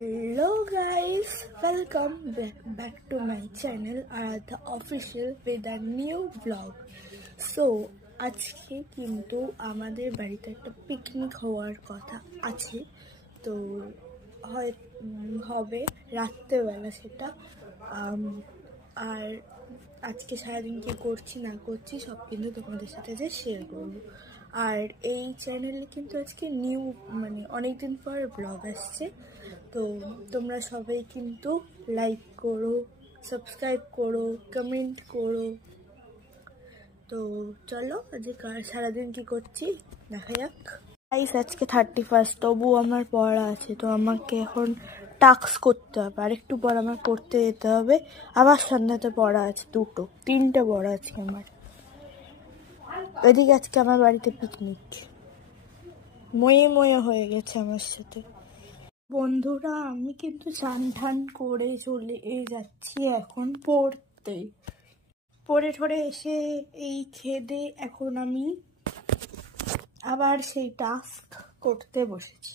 Hello guys, welcome back to my channel Aradha Official with a new vlog. So আজকে কিন্তু আমাদের বাড়িতে একটা পিকনিক হওয়ার কথা আছে, তো হবে রাত্রেবেলা সেটা। আর আজকে সারাদিন কি করছি না করছি সব কিন্তু তোমাদের সাথে যে শেয়ার করবো। আর এই চ্যানেলে কিন্তু আজকে নিউ অনেকদিন পর ব্লগ আসছে, তো তোমরা সবাই কিন্তু লাইক করো, সাবস্ক্রাইব করো, কমেন্ট করো। তো চলো আজকে সারাদিন কি করছি দেখা যাক। আজকে 31, তবু আমার পড়া আছে, তো আমাকে এখন টাস্ক করতে হবে, আর একটু পর আমার পড়তে যেতে হবে। আবার সন্ধ্যাতে পড়া আছে, 3টে পড়া আছে আমার। এদিকে আজকে আমার বাড়িতে পিকনিক, ময়ে হয়ে গেছে আমার সাথে। বন্ধুরা, আমি কিন্তু স্নান ঠান করে চলে যাচ্ছি এখন পড়ে ঠরে এসে এই খেদে এখন আমি আবার সেই টাস্ক করতে বসেছি।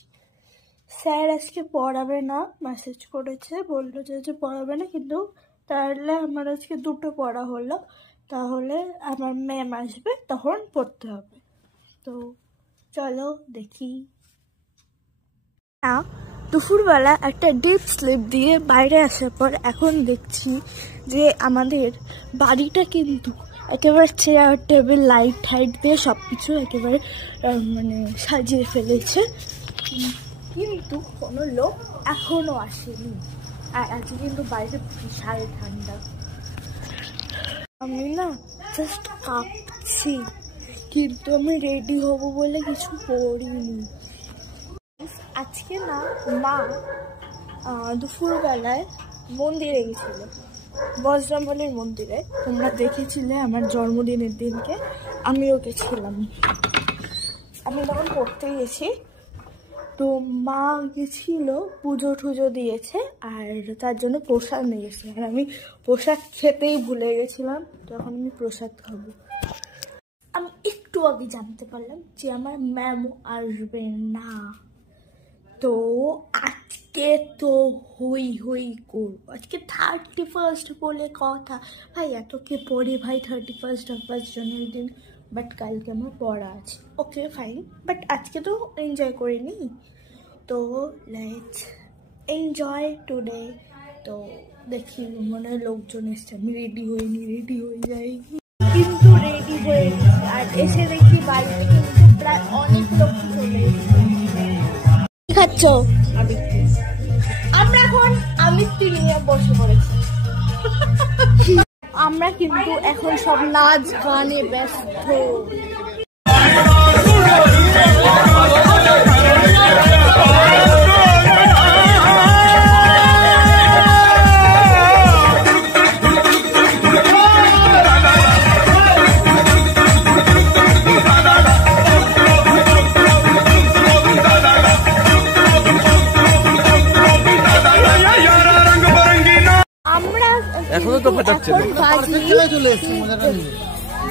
স্যার আজকে পড়াবে না, মেসেজ করেছে, বললো যে পড়াবে না, কিন্তু তাহলে আমার আজকে 2টো পড়া হলো, তাহলে আমার ম্যাম আসবে তখন পড়তে হবে। তো চলো দেখি। দুপুরবেলা একটা ডিপ স্লিপ দিয়ে বাইরে আসার পর এখন দেখছি যে আমাদের বাড়িটা কিন্তু একেবারে চেয়ার টেবিল লাইট টাইট দিয়ে সব কিছু একেবারে সাজিয়ে ফেলেছে, কিন্তু কোনো লোক এখনো আসেনি। আর আজকে কিন্তু বাইরে বিশাল ঠান্ডা, আমি না জাস্ট কাঁপছি, কিন্তু আমি রেডি হব বলে কিছু পড়িনি। আজকে না মা দুপুরবেলায় মন্দিরে গেছিল, বজরংবলীর মন্দিরে। তোমরা দেখেছিলে আমার জন্মদিনের দিনকে, আমিও গেছিলাম। আমি তখন পড়তে গেছি, তো মা গেছিল, পুজো টুজো দিয়েছে, আর তার জন্য প্রসাদ নিয়ে গেছে। আর আমি প্রসাদ খেতেই ভুলে গেছিলাম, তখন আমি প্রসাদ খাবো। আমি একটু আগে জানতে পারলাম যে আমার ম্যামও আসবে না, তো আজকে তো হই করবো। আজকে 31 বলে কথা, ভাই এত কে পড়ে ভাই 31 আমার জন্মদিন, বাট কালকে আমার পড়া আছে। ওকে ফাইন, বাট আজকে তো এনজয় করে নি, তো লেটস এনজয় টুডে। তো দেখি মনে হয় লোকজন এসছে, আমি রেডি হয়ে যাই, কিন্তু রেডি হয়ে গেছি। আর এসে দেখি বাড়িতে কিন্তু প্রায় অনেক লোক চলে এসেছে। খাচ্ছ? আমরা এখন আমিত্তি নিয়ে বসে পড়েছি। আমরা কিন্তু এখন সব নাচ গানে ব্যস্ত। এখনো তো ফাটাচ্ছে,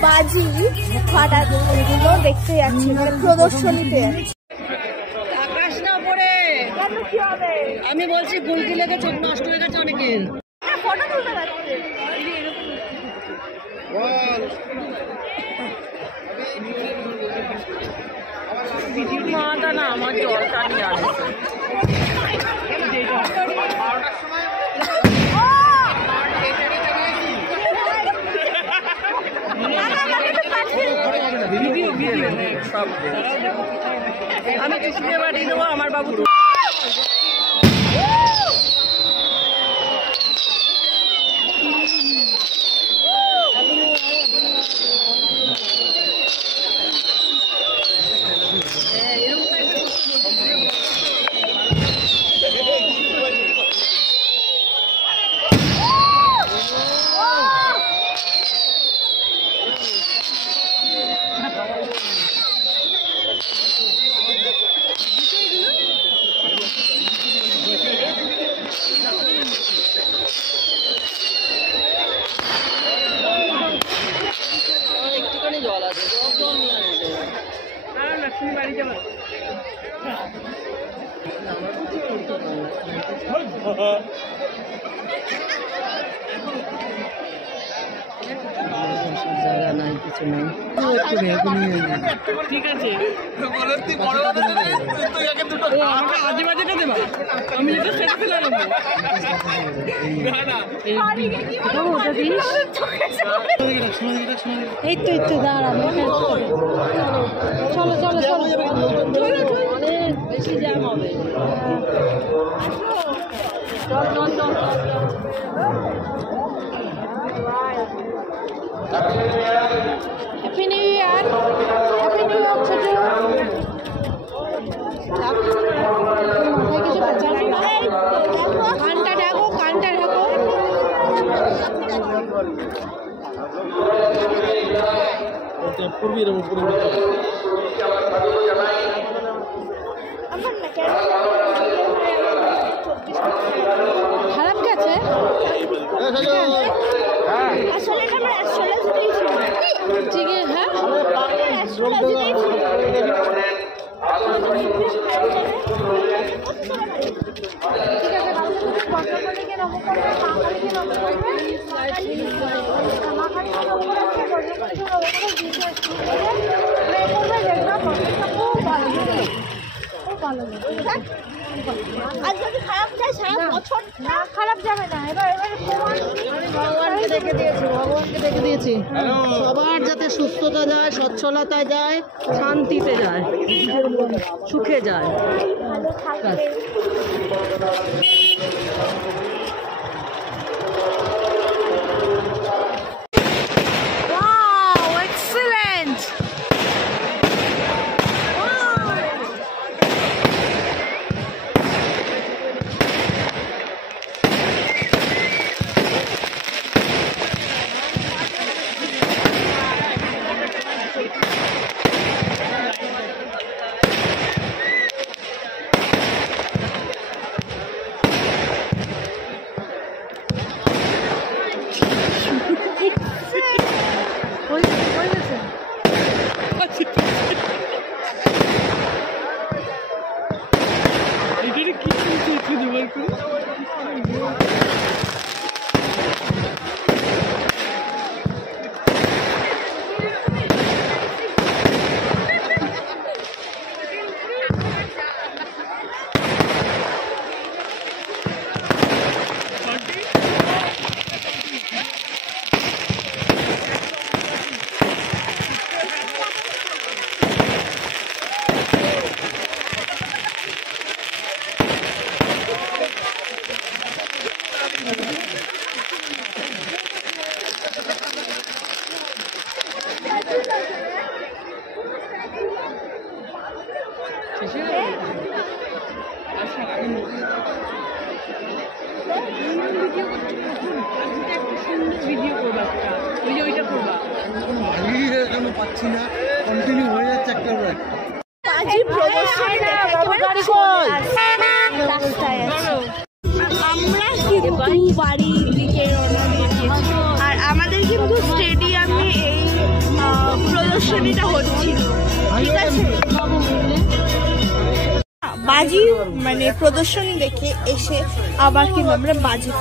বাজি ফাটাগুলো দেখতে যাচ্ছি, প্রদর্শনীতে। আকাশ না পড়ে আমি বলছি গুলকি লেগে চোখ নষ্ট হয়ে গেছে অনেকের। ফটো তুলতে পারছে মাটা না আমার জলটা নিয়ে আসছে। আমি চুষিয়ে বাড়ি দেবো আমার বাবু। জায়গা নাই, কিছু নাই। ঠিক আছে, আজে বাজেটা দেবা, আমি যেটা সেটা ফেলে নেবো। এই তো দাঁড়া, চলো চলো চলো, অনেক বেশি জ্যাম হবে। চল চল চল happy new year, happy new year ছোট। কানটা ঢাকো, কানটা ঢাকো। খারাপ গেছে আসলে, ঠিক আছে। হ্যাঁ খারাপ যাবে না। ভগবানকে দেখে দিয়েছি সবার যাতে সুস্থতা যায়, সচ্ছলতা যায়, শান্তিতে যায়, সুখে যায়। আমরা কিন্তু বাড়ির দিকে রওনা দিয়েছি, আর আমাদের কিন্তু স্টেডিয়ামে এই প্রদর্শনীটা হচ্ছিল, ঠিক আছে। বাজি মানে প্রদর্শনী দেখে এসে আবার কিন্তু আমরা বাজি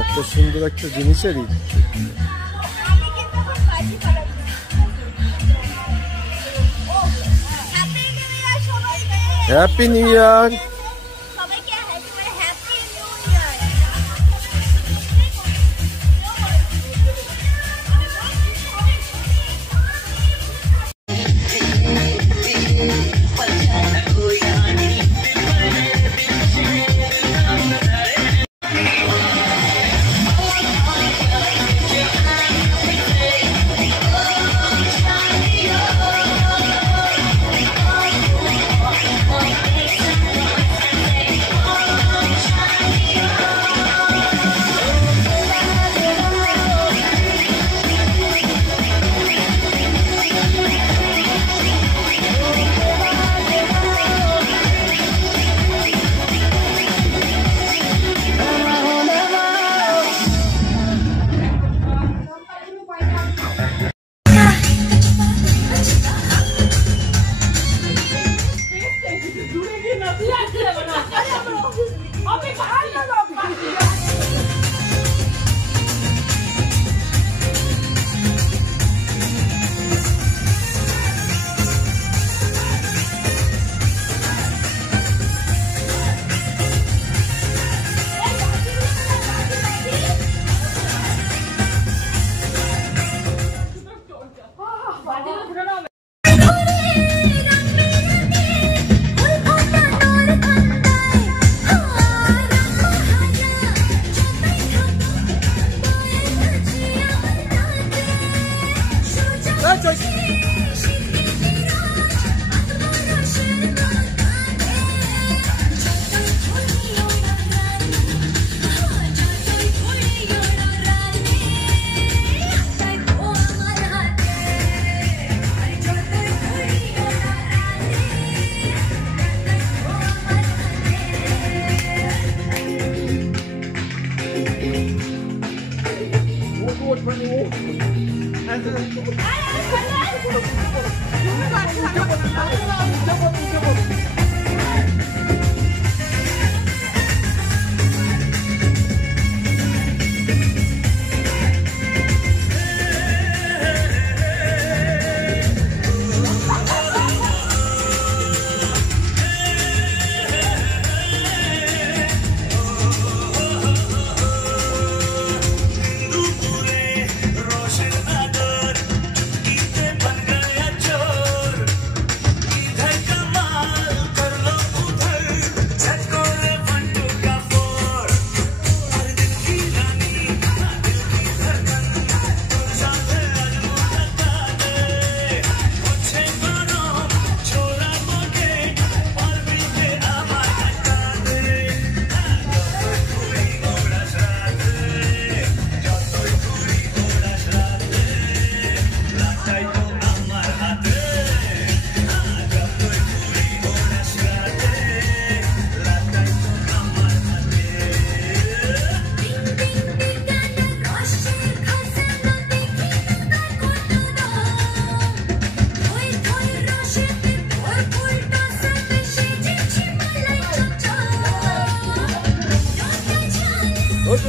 এত সুন্দর একটা জিনিসেরই। Happy new year.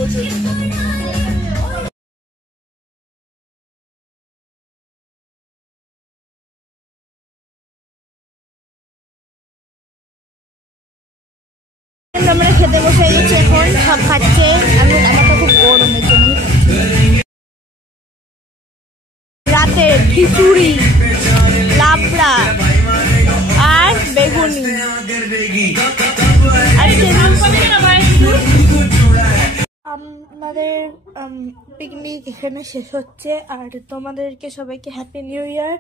আমরা খেতে বসে গেছি, এখন সব খাচ্ছে। আমার তো খুব গরমের জন্য রাতে খিচুড়ি, লাবড়া আর বেগুনি। আমাদের পিকনিক এখানে শেষ হচ্ছে। আর তোমাদেরকে সবাইকে হ্যাপি নিউ ইয়ার।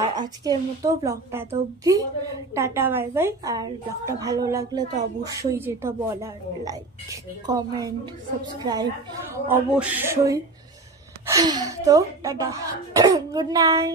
আর আজকের মতো ব্লগটা এত অবধি, টাটা বাই বাই। আর ব্লগটা ভালো লাগলে তো অবশ্যই যেটা বলার, লাইক কমেন্ট সাবস্ক্রাইব অবশ্যই। তো টাটা, গুড নাইট।